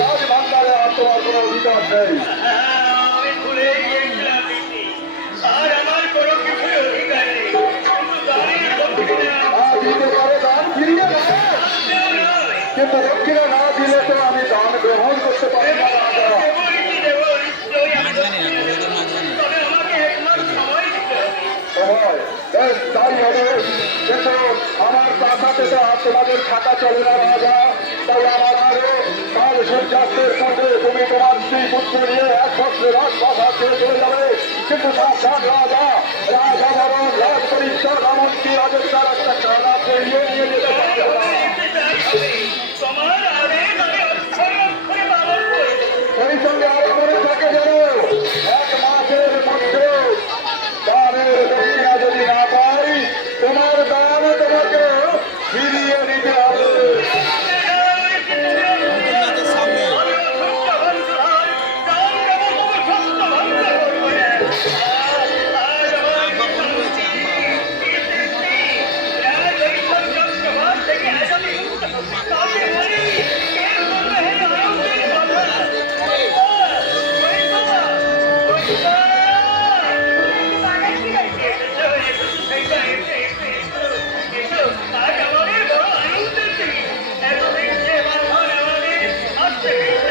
রাজ ভান্ডারে আর তোমার কোনো অধিকার নেই। আর আমার কোনো কিছুই অধিকার না দিলে তো আমি দান গ্রহণ করতে পারি না তাই হবে। দেখো আমার তার সাথে তো তোমাদের থাকা চলে না রাজা। তাই আমার আরও কাল সূর্যাস্তের পথে তুমি তোমার স্ত্রী পুত্র নিয়ে এক বছর রাজবাসা ছেড়ে চলে যাবে কিন্তু সাবধান রাজা রাজা বরং রাজ পরিষদ এমনকি রাজস্থার একটা খেলা পেরিয়ে নিয়ে যেতে Thank you.